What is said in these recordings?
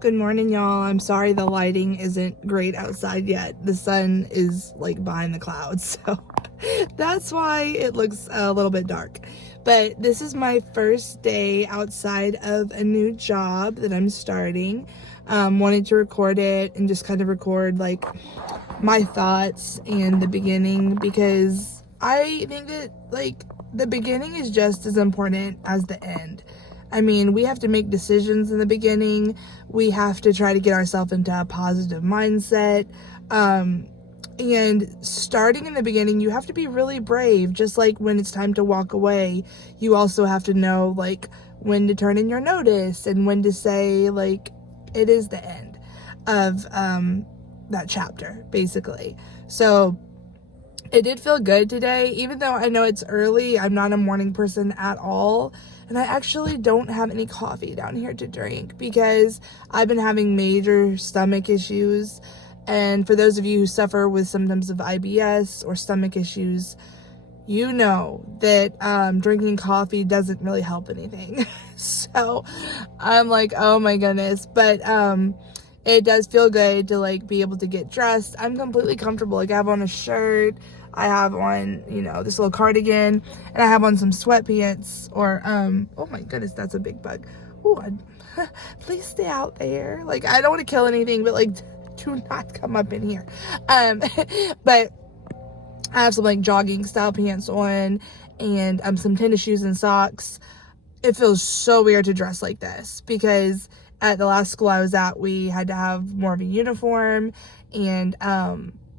Good morning, y'all. I'm sorry the lighting isn't great outside yet. The sun is like behind the clouds, so that's why it looks a little bit dark. But this is my first day outside of a new job that I'm starting. Wanted to record it and just kind of record like my thoughts and the beginning, because I think that like the beginning is just as important as the end. I mean, we have to make decisions in the beginning. We have to try to get ourselves into a positive mindset. And starting in the beginning, you have to be really brave. Just like when it's time to walk away, you also have to know like when to turn in your notice and when to say like it is the end of that chapter, basically. So it did feel good today, even though I know it's early. I'm not a morning person at all. And I actually don't have any coffee down here to drink because I've been having major stomach issues. And for those of you who suffer with symptoms of IBS or stomach issues, you know that drinking coffee doesn't really help anything. So I'm like, oh my goodness. But it does feel good to like be able to get dressed. I'm completely comfortable. Like I have on a shirt, I have on, you know, this little cardigan, and I have on some sweatpants or oh my goodness, that's a big bug. Oh, please stay out there. Like I don't want to kill anything, but like do not come up in here. But I have some like jogging style pants on and some tennis shoes and socks. It feels so weird to dress like this because at the last school I was at, we had to have more of a uniform, and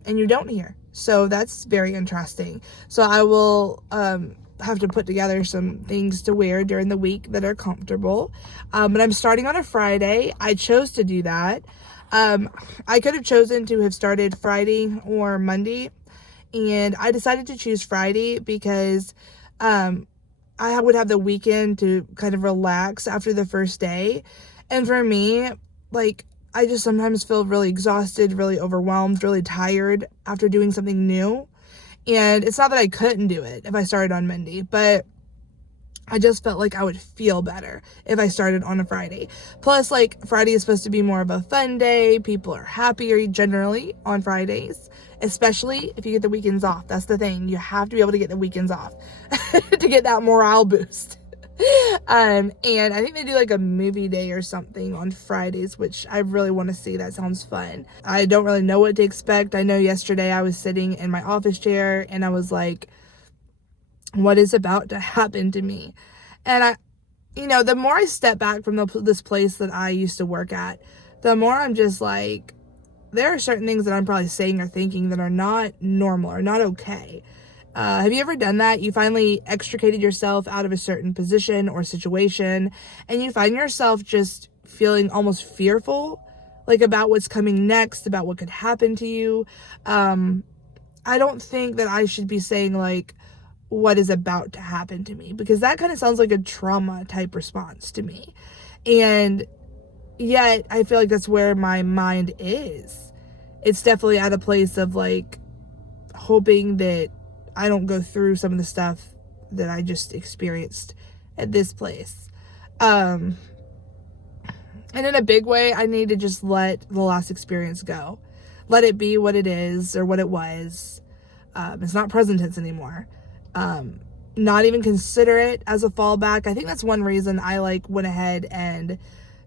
you don't here. So that's very interesting. So I will have to put together some things to wear during the week that are comfortable. But I'm starting on a Friday. I chose to do that. I could have chosen to have started Friday or Monday, and I decided to choose Friday because I would have the weekend to kind of relax after the first day. And for me, like, I just sometimes feel really exhausted, really overwhelmed, really tired after doing something new. And it's not that I couldn't do it if I started on Monday, but I just felt like I would feel better if I started on a Friday. Plus, like, Friday is supposed to be more of a fun day. People are happier generally on Fridays, especially if you get the weekends off. That's the thing. You have to be able to get the weekends off to get that morale boost. And I think they do like a movie day or something on Fridays, which I really want to see. That sounds fun. I don't really know what to expect. I know yesterday I was sitting in my office chair and I was like, what is about to happen to me? And the more I step back from this place that I used to work at, the more I'm just like, there are certain things that I'm probably saying or thinking that are not normal or not okay. Have you ever done that? You finally extricated yourself out of a certain position or situation, and you find yourself just feeling almost fearful, like about what's coming next, about what could happen to you. I don't think that I should be saying like, what is about to happen to me, because that kind of sounds like a trauma type response to me. And yet I feel like that's where my mind is. It's definitely at a place of like hoping that I don't go through some of the stuff that I just experienced at this place. And in a big way, I need to just let the last experience go. Let it be what it is or what it was. It's not present tense anymore. Not even consider it as a fallback. I think that's one reason I like went ahead and,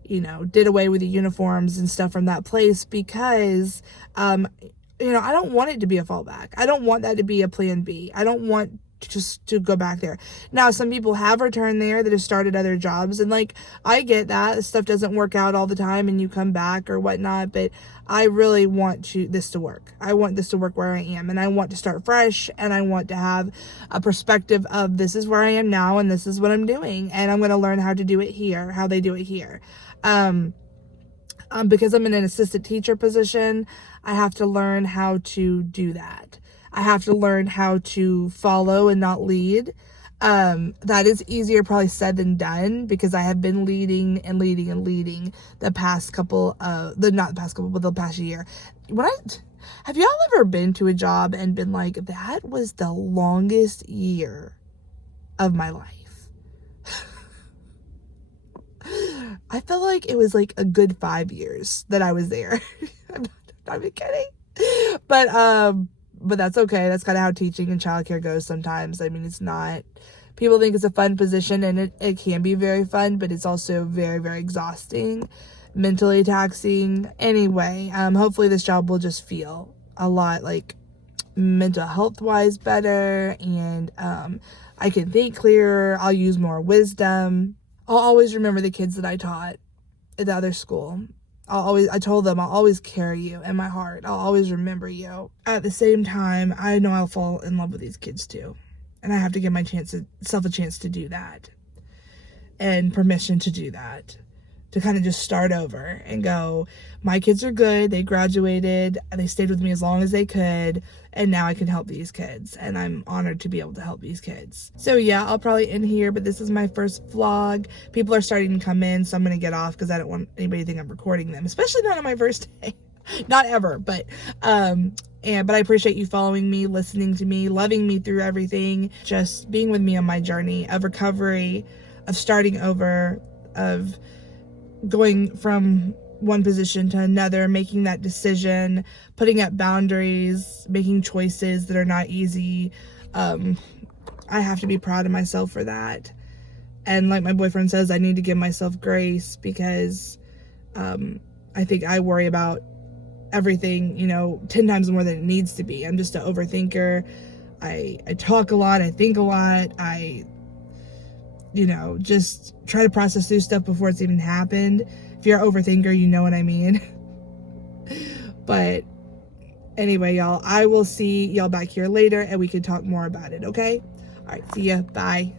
did away with the uniforms and stuff from that place, because, I don't want it to be a fallback. I don't want that to be a plan B. I don't want just to go back there. Now, some people have returned there that have started other jobs, and like, I get that stuff doesn't work out all the time and you come back or whatnot, but I really want this to work. I want this to work where I am, and I want to start fresh, and I want to have a perspective of this is where I am now and this is what I'm doing, and I'm going to learn how to do it here, how they do it here. Because I'm in an assistant teacher position, I have to learn how to do that. I have to learn how to follow and not lead. That is easier probably said than done, because I have been leading the past couple of, not the past couple, but the past year. Have y'all ever been to a job and been like, that was the longest year of my life? I felt like it was like a good 5 years that I was there. I'm not even kidding. But that's okay. That's kind of how teaching and childcare goes sometimes. I mean, it's not, people think it's a fun position, and it can be very fun, but it's also very, very exhausting, mentally taxing. Anyway, hopefully this job will just feel a lot like mental health wise better, and I can think clearer. I'll use more wisdom. I'll always remember the kids that I taught at the other school. I told them I'll always carry you in my heart. I'll always remember you. At the same time, I know I'll fall in love with these kids too. And I have to give myself a chance to do that. And permission to do that. To kind of just start over and go, my kids are good. They graduated. They stayed with me as long as they could. And now I can help these kids. And I'm honored to be able to help these kids. So yeah, I'll probably end here, but this is my first vlog. People are starting to come in, so I'm going to get off because I don't want anybody to think I'm recording them, especially not on my first day. Not ever, but I appreciate you following me, listening to me, loving me through everything, just being with me on my journey of recovery, of starting over, of going from one position to another, making that decision, putting up boundaries, making choices that are not easy. I have to be proud of myself for that. And like my boyfriend says, I need to give myself grace because I think I worry about everything, 10 times more than it needs to be. I'm just an overthinker. I talk a lot. I think a lot. I just try to process through stuff before it's even happened. If you're an overthinker, you know what I mean. But anyway, y'all, I will see y'all back here later and we can talk more about it, okay? All right, see ya. Bye.